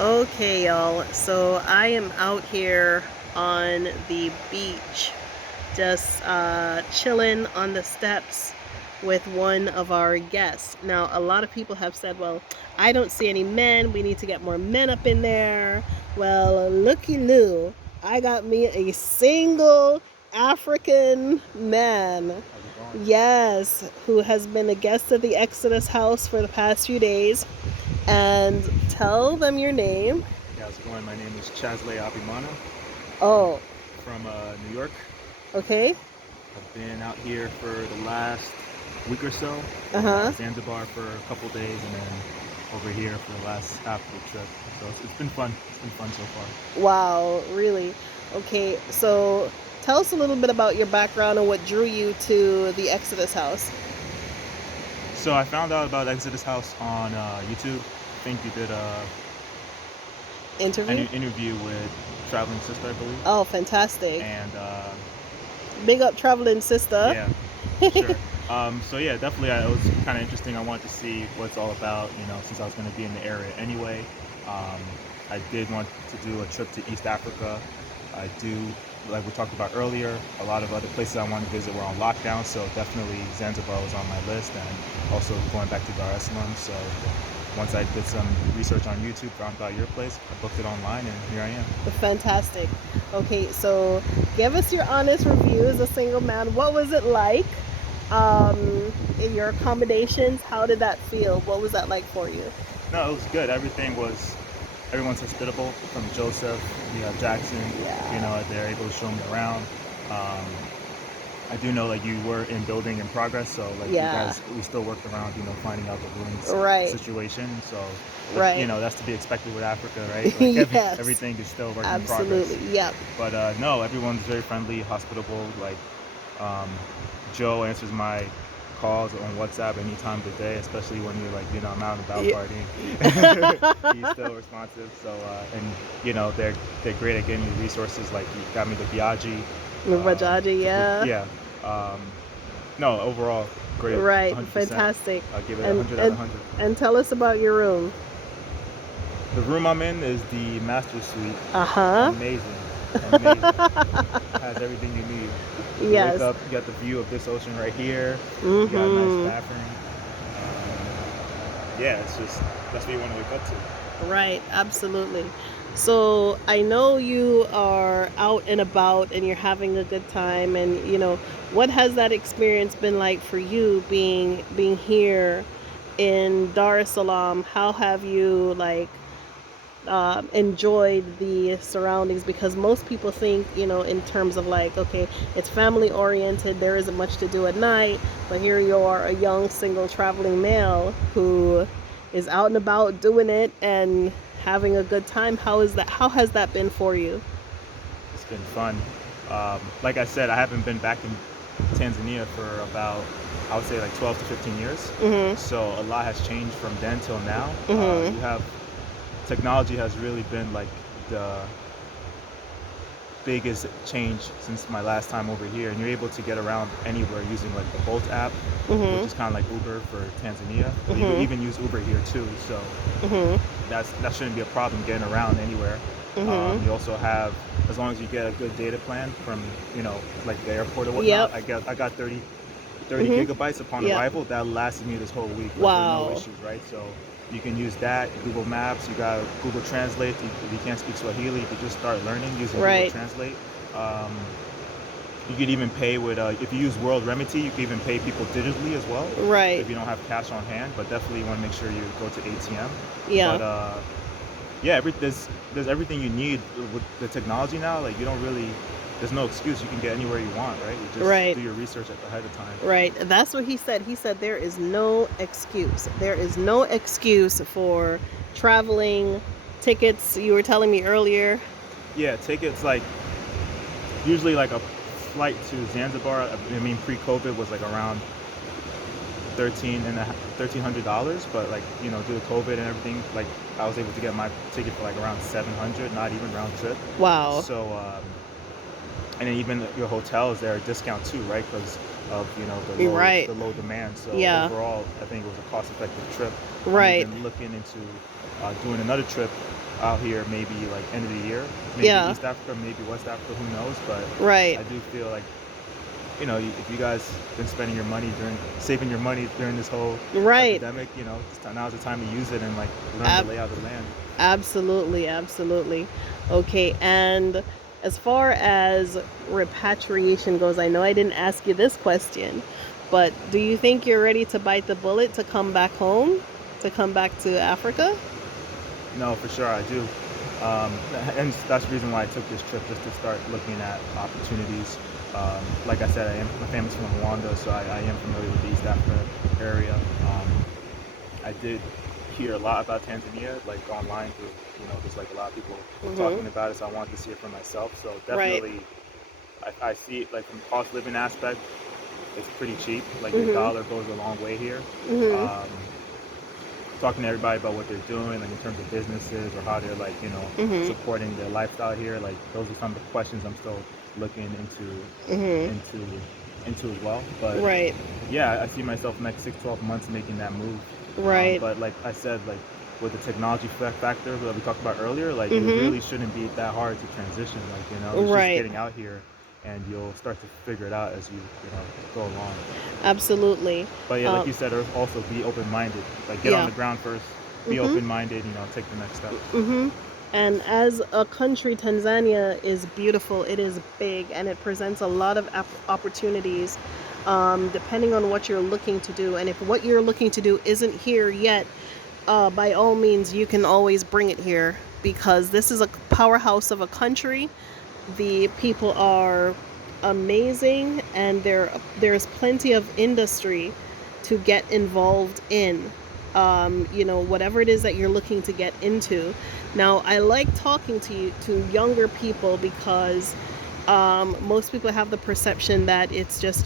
Okay, y'all. So I am out here on the beach, just chilling on the steps with one of our guests. Now, a lot of people have said, well, I don't see any men. We need to get more men up in there. Well, looky loo, I got me a single African man. Yes, who has been a guest of the Exodus House for the past few days. And tell them your name. Yeah, how's it going? My name is Chasles Abima Oh, from New York. okay. I've been out here for the last week or so. Zanzibar for a couple days, and then over here for the last half of the trip. So it's been fun. It's been fun so far. Wow, really? Okay, so tell us a little bit about your background and what drew you to the Exodus House. So I found out about Xodus House on YouTube. I think you did an Interview? interview with Traveling Sister, I believe. Oh, fantastic. And Big up Traveling Sister. yeah, sure. So yeah, definitely, it was kind of interesting. I wanted to see what it's all about, since I was going to be in the area anyway. I did want to do a trip to East Africa. I do, like we talked about earlier, a lot of other places I wanted to visit were on lockdown, so definitely Zanzibar was on my list, and also going back to Dar es Salaam. So once I did some research on YouTube, found out your place, I booked it online, and here I am. Fantastic. Okay, so give us your honest review as a single man. What was it like? In your accommodations, how did that feel? What was that like for you? No, it was good. Everyone's hospitable. From Joseph, you have Jackson. Yeah. They're able to show me around. I do know like you were in building in progress, so like Yeah. you guys, we still worked around, finding out the rooms Right. situation. So Right. that's to be expected with Africa, right? Like Yes. everything is still work in Absolutely. progress. Yep. But no, everyone's very friendly, hospitable. Like Joe answers my calls on WhatsApp any time of the day, especially when you're like, I'm out and about partying. He's still responsive. So and they're great at getting me resources. Like he got me the Biaggi. Rajaji, yeah. Yeah. No, overall great. Right. 100%. Fantastic. I'll give it And 100 out of 100. And tell us about your room. The room I'm in is the master suite. Amazing. Has everything you need. You Yes. wake up, you got the view of this ocean right here. You got a nice bathroom. Yeah, it's just, that's what you want to wake up to. Right, absolutely. So I know you are out and about and you're having a good time, and what has that experience been like for you being here in Dar es Salaam? How have you enjoyed the surroundings? Because most people think, in terms of like, okay, it's family oriented, there isn't much to do at night, but here you are, a young single traveling male who is out and about doing it and having a good time. How has that been for you? It's been fun. Like I said, I haven't been back in Tanzania for about, I would say like 12 to 15 years. So a lot has changed from then till now. Technology has really been like the biggest change since my last time over here, and you're able to get around anywhere using like the Bolt app, which is kind of like Uber for Tanzania. But you can even use Uber here too, so that shouldn't be a problem getting around anywhere. You also have, as long as you get a good data plan from like the airport or whatnot. I got 30 gigabytes upon arrival. That lasted me this whole week. Wow. With no issues, right? So you can use that, Google Maps, you got Google Translate. If you can't speak Swahili, you can just start learning using Google Translate. You could even pay with, if you use World Remedy, you can even pay people digitally as well. Right. If you don't have cash on hand, but definitely you want to make sure you go to ATM. Yeah. But yeah, there's everything you need with the technology now. Like there's no excuse. You can get anywhere you want, right? You just do your research ahead of time. Right. That's what he said. He said there is no excuse. There is no excuse for traveling. Tickets, you were telling me earlier. Yeah, tickets, like usually like a flight to Zanzibar, pre-COVID was like around $1,300, but like due to COVID and everything, like I was able to get my ticket for like around $700, not even round trip. Wow. So and then even your hotels, they're a discount too, right? Because of Right. the low demand. So Yeah. overall, I think it was a cost-effective trip. I'm Right. even looking into doing another trip out here, maybe like end of the year, maybe Yeah. East Africa, maybe West Africa, who knows? But Right. I do feel like if you guys been spending your money saving your money during this whole Right. epidemic, now's the time to use it and like learn the Ab- layout of the land. Absolutely. Absolutely. Okay. And as far as repatriation goes, I know I didn't ask you this question, but do you think you're ready to bite the bullet to come back home, to come back to Africa? No, for sure, I do. And that's the reason why I took this trip, just to start looking at opportunities. Like I said, my family's from Rwanda, so I am familiar with the East Africa area. I did hear a lot about Tanzania, like online through, there's like a lot of people Mm-hmm. talking about it, so I wanted to see it for myself. So Right. definitely, I see it like from the cost of living aspect, it's pretty cheap. Like the Mm-hmm. dollar goes a long way here. Mm-hmm. Um, Talking to everybody about what they're doing, like in terms of businesses or how they're like, Mm-hmm. supporting their lifestyle here. Like those are some of the questions I'm still looking Mm-hmm. into into as well. But Right. yeah, I see myself next 6, 12 months making that move. Right. But like I said, like with the technology factor that we talked about earlier, like it Mm-hmm. really shouldn't be that hard to transition. Like, it's just Right. getting out here and you'll start to figure it out as you go along. Absolutely. But yeah, like Um, you said, also be open-minded. Like get on yeah. the ground first, be Mm-hmm. open-minded, take the next step. Mm-hmm. And as a country, Tanzania is beautiful. It is big, and it presents a lot of opportunities, depending on what you're looking to do. And if what you're looking to do isn't here yet, by all means, you can always bring it here, because this is a powerhouse of a country. The people are amazing, and there's plenty of industry to get involved in. Whatever it is that you're looking to get into. Now, I like talking to younger people, because most people have the perception that it's just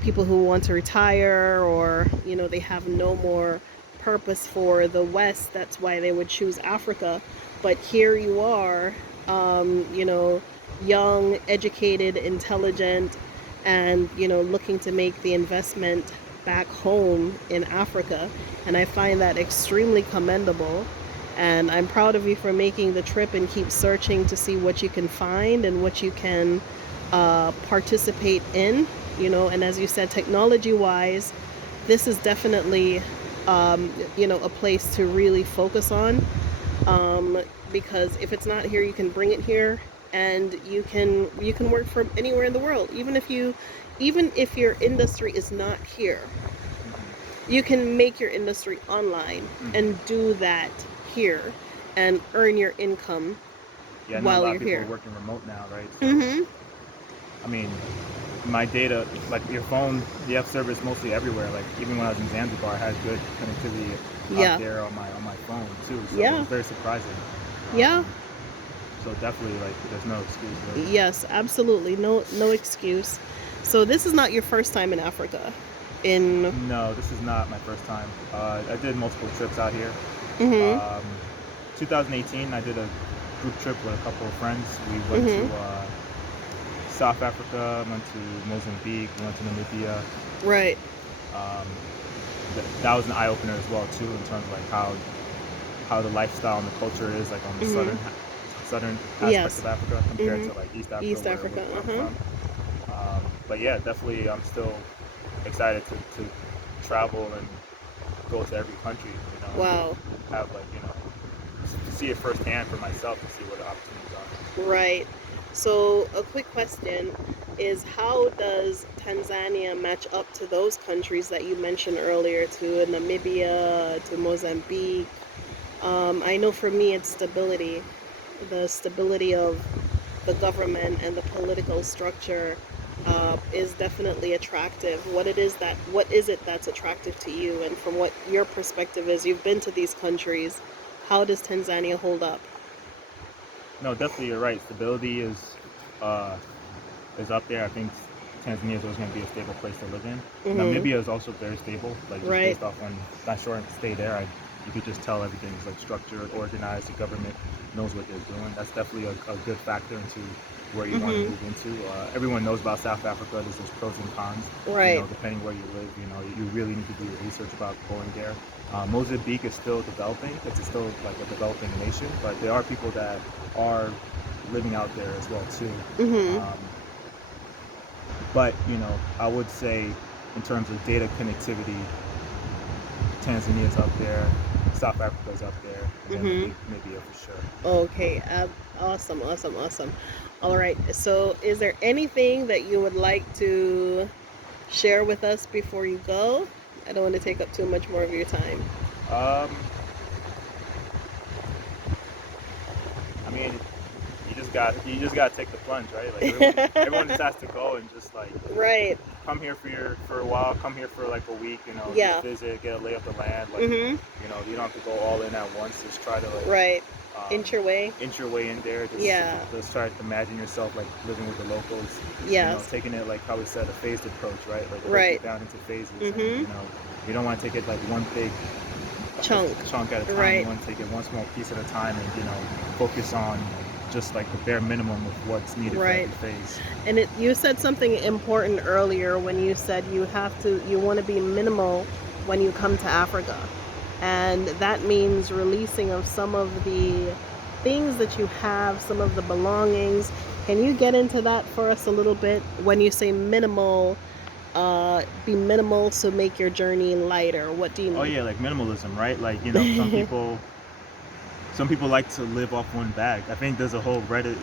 people who want to retire, or they have no more purpose for the West. That's why they would choose Africa. But here you are, young, educated, intelligent, and looking to make the investment back home in Africa. And I find that extremely commendable. And I'm proud of you for making the trip, and keep searching to see what you can find and what you can participate in. And as you said, technology wise, this is definitely a place to really focus on, because if it's not here, you can bring it here, and you can work from anywhere in the world. Even if your industry is not here, Hmm. you can make your industry online Hmm. and do that here, and earn your income Yeah, I know a while lot of you're people are here. working remote now, right? So, Mhm. I mean, my data, like your phone, you have service mostly everywhere. Like even when I was in Zanzibar, I had good connectivity out Yeah. there on my phone too. So it Yeah. was very surprising. Yeah. Um, so definitely, like, there's no excuse really. Yes, absolutely. No excuse. So this is not your first time in Africa. In No, this is not my first time. I did multiple trips out here. Mhm. Um, 2018, I did a group trip with a couple of friends. We went to Mhm. South Africa, went to Mozambique, went to Namibia. Right. Um, that was an eye opener as well too, in terms of like how the lifestyle and the culture is like on the Mhm. southern aspect Yes. of Africa compared Mhm. to like East Africa, East Africa. where I'm Uh-huh. from. But yeah, definitely, I'm still excited to travel and go to every country, and Wow. have like see it firsthand for myself to see what the opportunities are. Right. So a quick question is, how does Tanzania match up to those countries that you mentioned earlier, to Namibia, to Mozambique? I know for me it's stability. The stability of the government and the political structure is definitely attractive. What is it that's attractive to you? And from what your perspective is, you've been to these countries. How does Tanzania hold up? No, definitely you're right. Stability uh, is up there. I think Tanzania is always going to be a stable place to live in. Mm-hmm. Namibia is also very stable, like just Right. based off on that short stay there. You could just tell everything's like structured, organized. The government knows what they're doing. That's definitely a good factor into where you want to move into. Everyone knows about South Africa. There's pros and cons. Right. Depending where you live, you really need to do your research about going there. Mozambique is still developing. It's still like a developing nation, but there are people that are living out there as well too. But I would say in terms of data connectivity, Tanzania's up there, South Africa's up there, and then Namibia for sure. Okay, awesome. All right, so is there anything that you would like to share with us before you go? I don't want to take up too much more of your time. I mean, you just got to take the plunge, right? Like everyone just has to go and just like come here for a while, come here for like a week, just visit, get a lay of the land, like you don't have to go all in at once. Just try to like inch your way in there. Just try to imagine yourself like living with the locals. Taking it like how we said, a phased approach, right? Like break it down into phases. And, you don't want to take it like one big chunk at a time. You want to take it one small piece at a time, and focus on just like the bare minimum of what's needed for every phase. And you said something important earlier when you said you want to be minimal when you come to Africa, and that means releasing of some of the things that you have, some of the belongings. Can you get into that for us a little bit? When you say minimal, be minimal to make your journey lighter, what do you mean? Oh yeah, like minimalism, right? Like some people like to live off one bag. I think there's a whole Reddit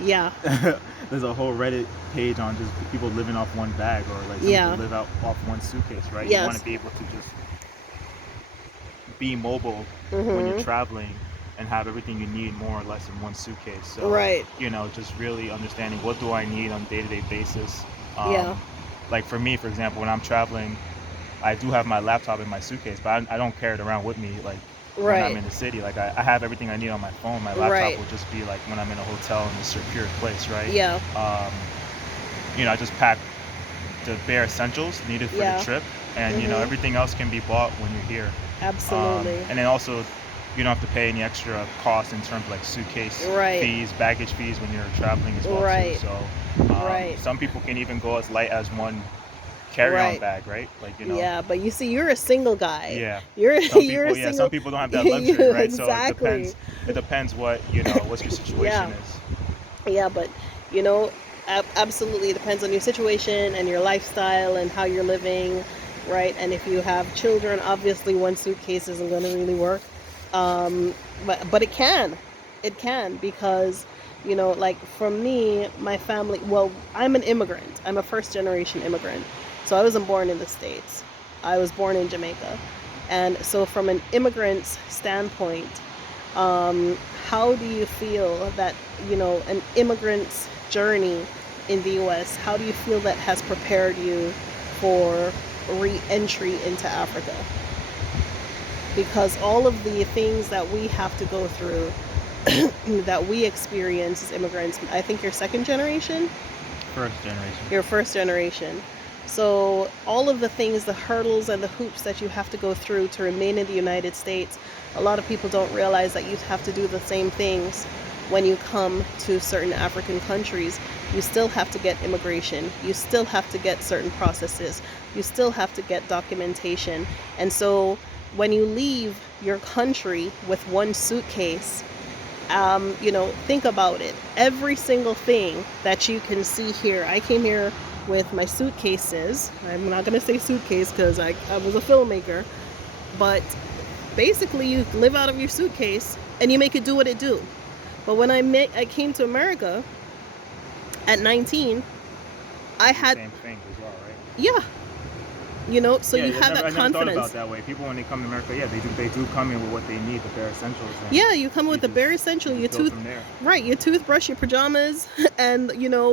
there's a whole Reddit page on just people living off one bag, or like some people live off one suitcase, right? You want to be able to just be mobile when you're traveling and have everything you need more or less in one suitcase. So just really understanding, what do I need on a day-to-day basis. Like for me, for example, when I'm traveling, I do have my laptop in my suitcase, but I don't carry it around with me like when I'm in the city. Like I have everything I need on my phone. My laptop will just be like when I'm in a hotel in a secure place, right? I just pack the bare essentials needed for the trip, and everything else can be bought when you're here. Absolutely. And then also, you don't have to pay any extra costs in terms of like suitcase fees, baggage fees when you're traveling as well too. So some people can even go as light as one carry-on bag, right? Like Yeah, but you see, you're a single guy. Yeah. You're single. Some people don't have that luxury, right? Exactly. So it depends what what your situation is. Yeah, but absolutely, it depends on your situation and your lifestyle and how you're living, right? And if you have children, obviously one suitcase isn't going to really work. But it can, because like for me, my family, well, I'm an immigrant. I'm a first generation immigrant. So I wasn't born in the States. I was born in Jamaica. And so from an immigrant's standpoint, how do you feel that, an immigrant's journey in the US, how do you feel that has prepared you for re-entry into Africa? Because all of the things that we have to go through, that we experience as immigrants, I think you're second generation? First generation. You're first generation. So all of the things, the hurdles and the hoops that you have to go through to remain in the United States, a lot of people don't realize that you have to do the same things when you come to certain African countries. You still have to get immigration. You still have to get certain processes. You still have to get documentation. And so when you leave your country with one suitcase, think about it. Every single thing that you can see here, I came here with my suitcases. I'm not going to say suitcase because I was a filmmaker, but basically you live out of your suitcase and you make it do what it do. But when I came to America at 19, I had same thing as well, right? Yeah. So you have that confidence. I never thought about it that way. People, when they come to America, they do come in with what they need, the bare essentials. You come with the bare essential. Your your toothbrush, your pajamas, and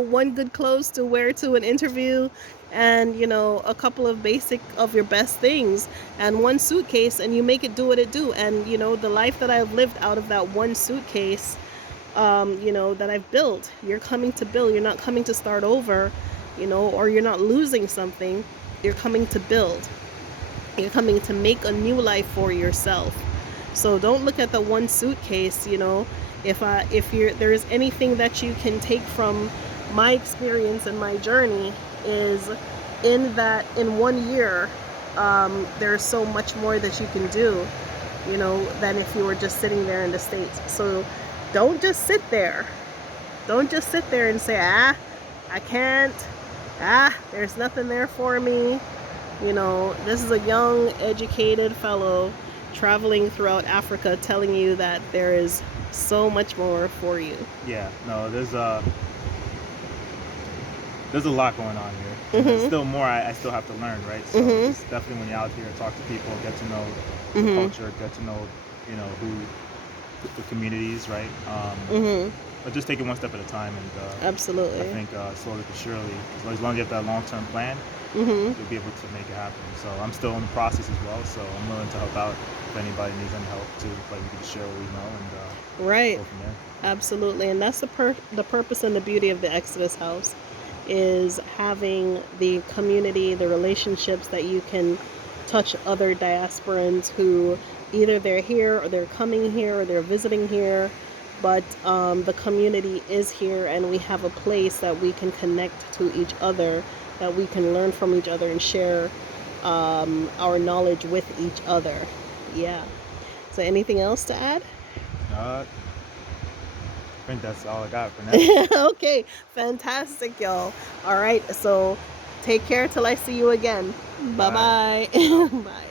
one good clothes to wear to an interview, and a couple of basic of your best things, and one suitcase, and you make it do what it do. And the life that I've lived out of that one suitcase, that I've built. You're coming to build. You're not coming to start over, or you're not losing something. You're coming to build. You're coming to make a new life for yourself. So don't look at the one suitcase. If there is anything that you can take from my experience and my journey is in that in 1 year, there's so much more that you can do, you know, than if you were just sitting there in the States. So don't just sit there. Don't just sit there and say, I can't, there's nothing there for me. You know, this is a young, educated fellow traveling throughout Africa telling you that there is so much more for you. Yeah, no, there's a lot going on here. And there's still more I still have to learn, right? So it's definitely when you're out here, talk to people, get to know the culture, get to know, you know, who the communities, right? But just take it one step at a time, and Absolutely. I think slowly but surely, as long as you have that long-term plan, you'll be able to make it happen. So I'm still in the process as well, so I'm willing to help out if anybody needs any help too. Like, we can share what we know and Right. go from there. Absolutely. And that's the purpose and the beauty of the Exodus House, is having the community, the relationships that you can touch other diasporans who either they're here or they're coming here or they're visiting here, but the community is here, and we have a place that we can connect to each other, that we can learn from each other and share our knowledge with each other. Yeah. So anything else to add? I think that's all I got for now. Okay, fantastic, y'all. All right, so take care till I see you again. Bye. Bye-bye. Bye.